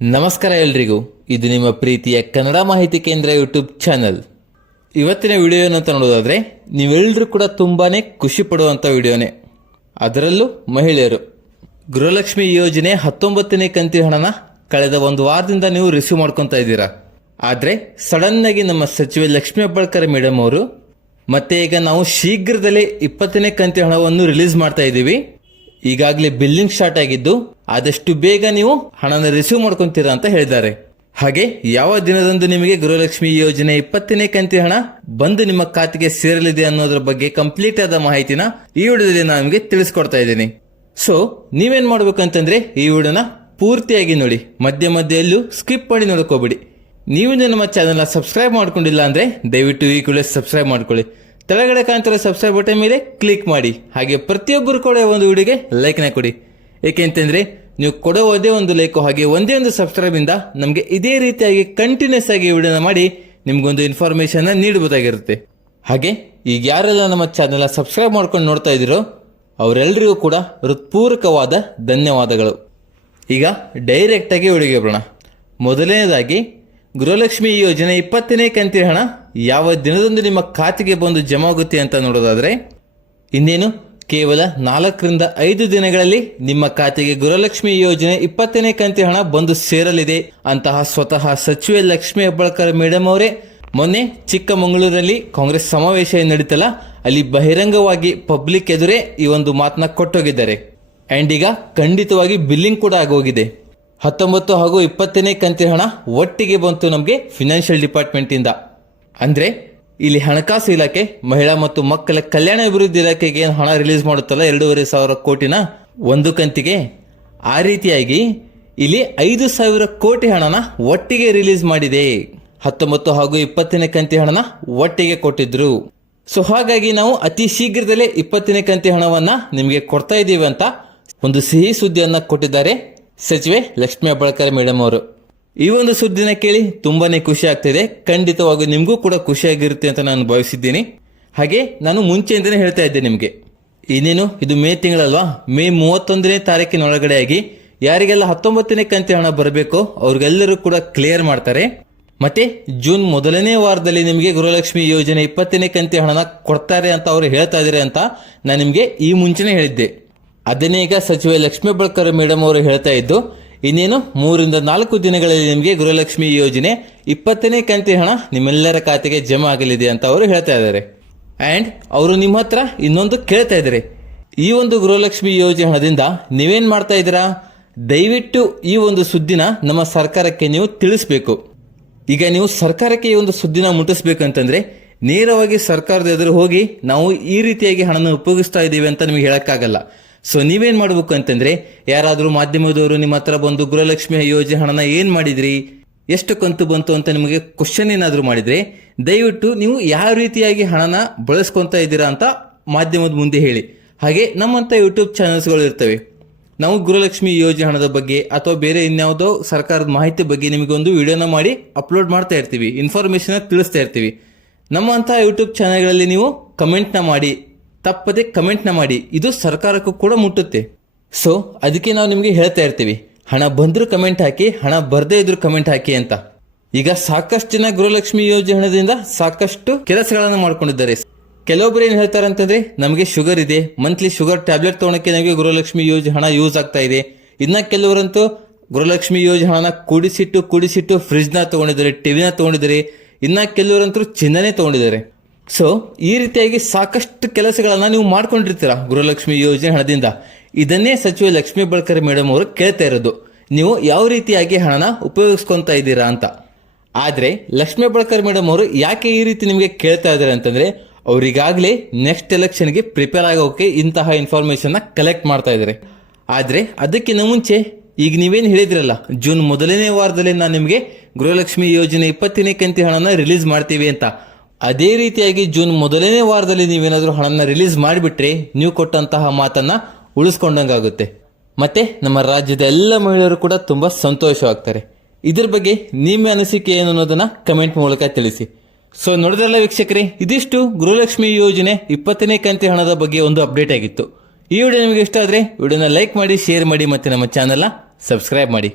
ನಮಸ್ಕಾರ ಎಲ್ರಿಗೂ. ಇದು ನಿಮ್ಮ ಪ್ರೀತಿಯ ಕನ್ನಡ ಮಾಹಿತಿ ಕೇಂದ್ರ ಯೂಟ್ಯೂಬ್ ಚಾನಲ್. ಇವತ್ತಿನ ವಿಡಿಯೋ ಅಂತ ನೋಡೋದಾದ್ರೆ ನೀವೆಲ್ಲರೂ ಕೂಡ ತುಂಬಾನೇ ಖುಷಿ ಪಡುವಂತ ವಿಡಿಯೋನೇ. ಅದರಲ್ಲೂ ಮಹಿಳೆಯರು. ಗೃಹಲಕ್ಷ್ಮಿ ಯೋಜನೆ ಹತ್ತೊಂಬತ್ತನೇ ಕಂತಿ ಹಣನ ಕಳೆದ ಒಂದು ವಾರದಿಂದ ನೀವು ರಿಸೀವ್ ಮಾಡ್ಕೊತಾ ಇದ್ದೀರಾ? ಆದರೆ ಆಗಿ ನಮ್ಮ ಸಚಿವೆ ಲಕ್ಷ್ಮೀ ಹೆಬ್ಬಾಳ್ಕರ್ ಮೇಡಮ್ ಅವರು, ಮತ್ತೆ ಈಗ ನಾವು ಶೀಘ್ರದಲ್ಲೇ ಇಪ್ಪತ್ತನೇ ಕಂತಿ ಹಣವನ್ನು ರಿಲೀಸ್ ಮಾಡ್ತಾ ಇದ್ದೀವಿ. ಈಗಾಗಲೇ ಬಿಲ್ಲಿಂಗ್ ಸ್ಟಾರ್ಟ್ ಆಗಿದ್ದು ಆದಷ್ಟು ಬೇಗ ನೀವು ಹಣನ ರಿಸೀವ್ ಮಾಡ್ಕೊಂತೀರಾ ಅಂತ ಹೇಳಿದ್ದಾರೆ. ಹಾಗೆ ಯಾವ ದಿನದಂದು ನಿಮಗೆ ಗೃಹಲಕ್ಷ್ಮಿ ಯೋಜನೆ ಇಪ್ಪತ್ತನೇ ಕಂತಿ ಹಣ ಬಂದು ನಿಮ್ಮ ಖಾತೆಗೆ ಸೇರಲಿದೆ ಅನ್ನೋದ್ರ ಬಗ್ಗೆ ಕಂಪ್ಲೀಟ್ ಆದ ಮಾಹಿತಿನ ಈ ವಿಡಿಯೋದಲ್ಲಿ ನಾನು ನಿಮಗೆ ತಿಳಿಸ್ಕೊಡ್ತಾ ಇದ್ದೀನಿ. ಸೊ ನೀವೇನ್ ಮಾಡ್ಬೇಕಂತಂದ್ರೆ ಈ ವಿಡಿಯೋನ ಪೂರ್ತಿಯಾಗಿ ನೋಡಿ. ಮಧ್ಯ ಮಧ್ಯ ಎಲ್ಲೂ ಸ್ಕಿಪ್ ಮಾಡಿ ನೋಡ್ಕೋಬೇಡಿ. ನೀವು ನಮ್ಮ ಚಾನಲ್ನ ಸಬ್ಸ್ಕ್ರೈಬ್ ಮಾಡ್ಕೊಂಡಿಲ್ಲ ಅಂದ್ರೆ ದಯವಿಟ್ಟು ಈ ಕೂಡ ಸಬ್ಸ್ಕ್ರೈಬ್ ಮಾಡ್ಕೊಳ್ಳಿ. ಕೆಳಗಡೆ ಕಾಣ್ತಿರೋ ಸಬ್ಸ್ಕ್ರೈಬ್ ಬಟನ್ ಮೇಲೆ ಕ್ಲಿಕ್ ಮಾಡಿ. ಹಾಗೆ ಪ್ರತಿಯೊಬ್ಬರು ಕೂಡ ಒಂದು ವಿಡಿಯೋಗೆ ಲೈಕ್ನ ಕೊಡಿ. ಏಕೆಂತಂದರೆ ನೀವು ಕೊಡೋ ಒಂದೇ ಒಂದು ಲೈಕ್ ಹಾಗೆ ಒಂದೇ ಒಂದು ಸಬ್ಸ್ಕ್ರೈಬ್ ಇಂದ ನಮಗೆ ಇದೇ ರೀತಿಯಾಗಿ ಕಂಟಿನ್ಯೂಸ್ ಆಗಿ ವಿಡಿಯೋನ ಮಾಡಿ ನಿಮ್ಗೊಂದು ಇನ್ಫಾರ್ಮೇಷನ್ನ ನೀಡಬಹುದಾಗಿರುತ್ತೆ. ಹಾಗೆ, ಈಗ ಯಾರೆಲ್ಲ ನಮ್ಮ ಚಾನೆಲ್ ಸಬ್ಸ್ಕ್ರೈಬ್ ಮಾಡ್ಕೊಂಡು ನೋಡ್ತಾ ಇದ್ದೀರೋ ಅವರೆಲ್ಲರಿಗೂ ಕೂಡ ಹೃತ್ಪೂರ್ವಕವಾದ ಧನ್ಯವಾದಗಳು. ಈಗ ಡೈರೆಕ್ಟ್ ಆಗಿ ವಿಡಿಯೋಗೆ ಬರೋಣ. ಮೊದಲನೇದಾಗಿ, ಗೃಹಲಕ್ಷ್ಮಿ ಯೋಜನೆ ಇಪ್ಪತ್ತನೇ ಕಂತಿನ ಹಣ ಯಾವ ದಿನದಂದು ನಿಮ್ಮ ಖಾತೆಗೆ ಬಂದು ಜಮಾಗುತ್ತೆ ಅಂತ ನೋಡೋದಾದ್ರೆ, ಇನ್ನೇನು? ಕೇವಲ ನಾಲ್ಕರಿಂದ ಐದು ದಿನಗಳಲ್ಲಿ ನಿಮ್ಮ ಖಾತೆಗೆ ಗುರುಲಕ್ಷ್ಮಿ ಯೋಜನೆ ಇಪ್ಪತ್ತನೇ ಕಂತಿ ಹಣ ಬಂದು ಸೇರಲಿದೆ. ಅಂತಹ ಸ್ವತಃ ಸಚಿವೆ ಲಕ್ಷ್ಮಿ ಹೆಬ್ಬಾಳ್ಕರ್ ಮೇಡಮ್ ಅವರೇ, ಮೊನ್ನೆ ಚಿಕ್ಕಮಗಳೂರಲ್ಲಿ ಕಾಂಗ್ರೆಸ್ ಸಮಾವೇಶ ನಡೀತಲ್ಲ, ಅಲ್ಲಿ ಬಹಿರಂಗವಾಗಿ ಪಬ್ಲಿಕ್ ಎದುರೇ ಈ ಒಂದು ಮಾತನ್ನ ಕೊಟ್ಟೋಗಿದ್ದಾರೆ. ಅಂಡ್ ಈಗ ಖಂಡಿತವಾಗಿ ಬಿಲ್ಲಿಂಗ್ ಕೂಡ ಆಗೋಗಿದೆ. ಹತ್ತೊಂಬತ್ತು ಹಾಗೂ ಇಪ್ಪತ್ತನೇ ಕಂತಿನ ಹಣ ಒಟ್ಟಿಗೆ ಬಂತು ನಮಗೆ ಫಿನಾನ್ಷಿಯಲ್ ಡಿಪಾರ್ಟ್ಮೆಂಟ್ ಇಂದ ಅಂದ್ರೆ ಇಲ್ಲಿ ಹಣಕಾಸು ಇಲಾಖೆ, ಮಹಿಳಾ ಮತ್ತು ಮಕ್ಕಳ ಕಲ್ಯಾಣ ಅಭಿವೃದ್ಧಿ ಇಲಾಖೆಗೆ ಏನು ಹಣ ರಿಲೀಸ್ ಮಾಡುತ್ತಲ್ಲ, ಎರಡೂವರೆ ಸಾವಿರ ಕೋಟಿನ ಒಂದು ಕಂತಿಗೆ, ಆ ರೀತಿಯಾಗಿ ಇಲ್ಲಿ ಐದು ಸಾವಿರ ಕೋಟಿ ಹಣನ ಒಟ್ಟಿಗೆ ರಿಲೀಸ್ ಮಾಡಿದೆ. ಹತ್ತೊಂಬತ್ತು ಹಾಗೂ ಇಪ್ಪತ್ತನೇ ಕಂತಿ ಹಣನ ಒಟ್ಟಿಗೆ ಕೊಟ್ಟಿದ್ರು. ಸೊ ಹಾಗಾಗಿ ನಾವು ಅತಿ ಶೀಘ್ರದಲ್ಲೇ ಇಪ್ಪತ್ತನೇ ಕಂತಿ ಹಣವನ್ನ ನಿಮಗೆ ಕೊಡ್ತಾ ಇದ್ದೀವಿ ಅಂತ ಒಂದು ಸಿಹಿ ಸುದ್ದಿಯನ್ನ ಕೊಟ್ಟಿದ್ದಾರೆ ಸಚಿವೆ ಲಕ್ಷ್ಮೀ ಅಬ್ಬಳ್ಕರ್ ಮೇಡಮ್ ಅವರು. ಈ ಒಂದು ಸುದ್ದಿನ ಕೇಳಿ ತುಂಬಾನೇ ಖುಷಿ ಆಗ್ತಿದೆ. ಖಂಡಿತವಾಗಿ ನಿಮಗೂ ಕೂಡ ಖುಷಿಯಾಗಿರುತ್ತೆ ಅಂತ ನಾನು ಭಾವಿಸಿದ್ದೀನಿ. ಹಾಗೆ ನಾನು ಮುಂಚೆಯಿಂದನೇ ಹೇಳ್ತಾ ಇದ್ದೆ ನಿಮಗೆ. ಇನ್ನೇನು, ಇದು ಮೇ ತಿಂಗಳಲ್ವಾ? ಮೇ ಮೂವತ್ತೊಂದನೇ ತಾರೀಕಿನೊಳಗಡೆ ಆಗಿ ಯಾರಿಗೆಲ್ಲ ಹತ್ತೊಂಬತ್ತನೇ ಕಂತಿ ಹಣ ಬರಬೇಕು ಅವ್ರಿಗೆಲ್ಲರೂ ಕೂಡ ಕ್ಲಿಯರ್ ಮಾಡ್ತಾರೆ. ಮತ್ತೆ ಜೂನ್ ಮೊದಲನೇ ವಾರದಲ್ಲಿ ನಿಮಗೆ ಗೃಹಲಕ್ಷ್ಮಿ ಯೋಜನೆ ಇಪ್ಪತ್ತನೇ ಕಂತಿ ಹಣನ ಕೊಡ್ತಾರೆ ಅಂತ ಅವರು ಹೇಳ್ತಾ ಇದ್ದಾರೆ ಅಂತ ನಾನು ನಿಮಗೆ ಈ ಮುಂಚೆನೇ ಹೇಳಿದ್ದೆ. ಅದನ್ನೇ ಈಗ ಸಚಿವೆ ಲಕ್ಷ್ಮೀ ಬಳ್ಕರ್ ಮೇಡಮ್ ಅವರು ಹೇಳ್ತಾ ಇದ್ದು ಇನ್ನೇನು? ಮೂರಿಂದ ನಾಲ್ಕು ದಿನಗಳಲ್ಲಿ ನಿಮಗೆ ಗೃಹಲಕ್ಷ್ಮಿ ಯೋಜನೆ, ಇಪ್ಪತ್ತನೇ ಕಂತಿ ಹಣ ನಿಮ್ಮೆಲ್ಲರ ಖಾತೆಗೆ ಜಮಾ ಆಗಲಿದೆ ಅಂತ ಅವರು ಹೇಳ್ತಾ ಇದ್ದಾರೆ. ಅಂಡ್ ಅವರು ನಿಮ್ಮ ಹತ್ರ ಇನ್ನೊಂದು ಕೇಳ್ತಾ ಇದ್ದಾರೆ. ಈ ಒಂದು ಗೃಹಲಕ್ಷ್ಮಿ ಯೋಜನೆ ಹಣದಿಂದ ನೀವೇನು ಮಾಡ್ತಾ ಇದ್ದೀರಾ? ದಯವಿಟ್ಟು ಈ ಒಂದು ಸುದ್ದಿನ ನಮ್ಮ ಸರ್ಕಾರಕ್ಕೆ ನೀವು ತಿಳಿಸ್ಬೇಕು. ಈಗ ನೀವು ಸರ್ಕಾರಕ್ಕೆ ಈ ಒಂದು ಸುದ್ದಿನ ಮುಟ್ಟಿಸ್ಬೇಕಂತಂದ್ರೆ ನೇರವಾಗಿ ಸರ್ಕಾರದ ಎದುರು ಹೋಗಿ ನಾವು ಈ ರೀತಿಯಾಗಿ ಹಣನ ಉಪಯೋಗಿಸ್ತಾ ಇದ್ದೀವಿ ಅಂತ ನಿಮಗೆ ಹೇಳಕ್ಕಾಗಲ್ಲ. ಸೊ ನೀವೇನ್ ಮಾಡ್ಬೇಕು ಅಂತಂದ್ರೆ, ಯಾರಾದ್ರೂ ಮಾಧ್ಯಮದವರು ನಿಮ್ಮ ಹತ್ರ ಬಂದು ಗೃಹಲಕ್ಷ್ಮಿ ಯೋಜನೆ ಹಣನ ಏನ್ ಮಾಡಿದ್ರಿ, ಎಷ್ಟು ಕಂತು ಬಂತು ಅಂತ ನಿಮಗೆ ಕ್ವಶನ್ ಏನಾದರೂ ಮಾಡಿದ್ರೆ, ದಯವಿಟ್ಟು ನೀವು ಯಾವ ರೀತಿಯಾಗಿ ಹಣನ ಬಳಸ್ಕೊತಾ ಇದ್ದೀರಾ ಅಂತ ಮಾಧ್ಯಮದ ಮುಂದೆ ಹೇಳಿ. ಹಾಗೆ ನಮ್ಮಂತ ಯೂಟ್ಯೂಬ್ ಚಾನೆಲ್ಸ್ಗಳು ಇರ್ತವೆ. ನಾವು ಗೃಹಲಕ್ಷ್ಮಿ ಯೋಜನೆ ಹಣದ ಬಗ್ಗೆ ಅಥವಾ ಬೇರೆ ಇನ್ಯಾವುದೋ ಸರ್ಕಾರದ ಮಾಹಿತಿ ಬಗ್ಗೆ ನಿಮಗೆ ಒಂದು ವಿಡಿಯೋನ ಮಾಡಿ ಅಪ್ಲೋಡ್ ಮಾಡ್ತಾ ಇರ್ತೀವಿ. ಇನ್ಫಾರ್ಮೇಶನ್ ತಿಳಿಸ್ತಾ ಇರ್ತೀವಿ. ನಮ್ಮಂತಹ ಯೂಟ್ಯೂಬ್ ಚಾನೆಲ್ಗಳಲ್ಲಿ ನೀವು ಕಮೆಂಟ್ನ ಮಾಡಿ ತಪ್ಪದೆ ಕಮೆಂಟ್ನ ಮಾಡಿ. ಇದು ಸರ್ಕಾರಕ್ಕೂ ಕೂಡ ಮುಟ್ಟುತ್ತೆ. ಸೊ ಅದಕ್ಕೆ ನಾವು ನಿಮಗೆ ಹೇಳ್ತಾ ಇರ್ತೀವಿ. ಹಣ ಬಂದರೂ ಕಮೆಂಟ್ ಹಾಕಿ, ಹಣ ಬರದೇ ಇದ್ರು ಕಮೆಂಟ್ ಹಾಕಿ ಅಂತ. ಈಗ ಸಾಕಷ್ಟು ಜನ ಗೃಹಲಕ್ಷ್ಮಿ ಯೋಜನೆ ಹಣದಿಂದ ಸಾಕಷ್ಟು ಕೆಲಸಗಳನ್ನು ಮಾಡ್ಕೊಂಡಿದ್ದಾರೆ. ಕೆಲವೊಬ್ರು ಏನು ಹೇಳ್ತಾರೆ ಅಂತಂದ್ರೆ ನಮಗೆ ಶುಗರ್ ಇದೆ. ಮಂತ್ಲಿ ಶುಗರ್ ಟ್ಯಾಬ್ಲೆಟ್ ತೊಗೊಳಕ್ಕೆ ನಮಗೆ ಗೃಹಲಕ್ಷ್ಮಿ ಯೋಜನೆ ಹಣ ಯೂಸ್ ಆಗ್ತಾ ಇದೆ. ಇನ್ನ ಕೆಲವರಂತೂ ಗೃಹಲಕ್ಷ್ಮಿ ಯೋಜನೆ ಹಣ ಕೂಡಿಸಿಟ್ಟು ಕೂಡಿಸಿಟ್ಟು ಫ್ರಿಜ್ನ ತಗೊಂಡಿದ್ದಾರೆ ಟಿವಿನ ತಗೊಂಡಿದ್ದಾರೆ. ಇನ್ನ ಕೆಲವರಂತೂ ಚಿನ್ನನೇ ತಗೊಂಡಿದ್ದಾರೆ. ಸೊ ಈ ರೀತಿಯಾಗಿ ಸಾಕಷ್ಟು ಕೆಲಸಗಳನ್ನ ನೀವು ಮಾಡ್ಕೊಂಡಿರ್ತೀರಾ ಗೃಹಲಕ್ಷ್ಮಿ ಯೋಜನೆ ಹಣದಿಂದ. ಇದನ್ನೇ ಸಚಿವ ಲಕ್ಷ್ಮೀ ಬಳ್ಕರ್ ಮೇಡಮ್ ಅವರು ಕೇಳ್ತಾ ಇರೋದು. ನೀವು ಯಾವ ರೀತಿಯಾಗಿ ಹಣನ ಉಪಯೋಗಿಸ್ಕೊತಾ ಇದ್ದೀರಾ ಅಂತ. ಆದ್ರೆ, ಲಕ್ಷ್ಮೀ ಬಳ್ಕರ್ ಮೇಡಮ್ ಅವರು ಯಾಕೆ ಈ ರೀತಿ ನಿಮಗೆ ಕೇಳ್ತಾ ಇದ್ದಾರೆ ಅಂತಂದ್ರೆ, ಅವರಿಗಾಗಲೇ ನೆಕ್ಸ್ಟ್ ಎಲೆಕ್ಷನ್ಗೆ ಪ್ರಿಪೇರ್ ಆಗೋಕೆ ಇಂತಹ ಇನ್ಫಾರ್ಮೇಶನ್ನ ಕಲೆಕ್ಟ್ ಮಾಡ್ತಾ ಇದ್ದಾರೆ. ಆದ್ರೆ, ಅದಕ್ಕಿಂತ ಮುಂಚೆ, ಈಗ ನೀವೇನು ಹೇಳಿದ್ರಲ್ಲ, ಜೂನ್ ಮೊದಲನೇ ವಾರದಲ್ಲಿ ನಾನು ನಿಮಗೆ ಗೃಹಲಕ್ಷ್ಮಿ ಯೋಜನೆ ಇಪ್ಪತ್ತನೇ ಕಂತಿ ಹಣನ ರಿಲೀಸ್ ಮಾಡ್ತೀವಿ ಅಂತ. ಅದೇ ರೀತಿಯಾಗಿ ಜೂನ್ ಮೊದಲನೇ ವಾರದಲ್ಲಿ ನೀವೇನಾದರೂ ಹಣನ ರಿಲೀಸ್ ಮಾಡಿಬಿಟ್ರೆ ನೀವು ಕೊಟ್ಟಂತಹ ಮಾತನ್ನ ಉಳಿಸ್ಕೊಂಡಂಗಾಗುತ್ತೆ. ಮತ್ತೆ ನಮ್ಮ ರಾಜ್ಯದ ಎಲ್ಲ ಮಹಿಳೆಯರು ಕೂಡ ತುಂಬಾ ಸಂತೋಷವಾಗ್ತಾರೆ. ಇದ್ರ ಬಗ್ಗೆ ನಿಮ್ಮ ಅನಿಸಿಕೆ ಏನು ಅನ್ನೋದನ್ನ ಕಮೆಂಟ್ ಮೂಲಕ ತಿಳಿಸಿ. ಸೊ ನೋಡಿದ್ರಲ್ಲ ವೀಕ್ಷಕರೇ, ಇದಿಷ್ಟು ಗೃಹಲಕ್ಷ್ಮಿ ಯೋಜನೆ ಇಪ್ಪತ್ತನೇ ಕಂತಿ ಹಣದ ಬಗ್ಗೆ ಒಂದು ಅಪ್ಡೇಟ್ ಆಗಿತ್ತು. ಈ ವಿಡಿಯೋ ನಿಮಗೆ ಇಷ್ಟ ಆದ್ರೆ ವಿಡಿಯೋನ ಲೈಕ್ ಮಾಡಿ, ಶೇರ್ ಮಾಡಿ ಮತ್ತೆ ನಮ್ಮ ಚಾನೆಲ್ನ ಸಬ್ಸ್ಕ್ರೈಬ್ ಮಾಡಿ.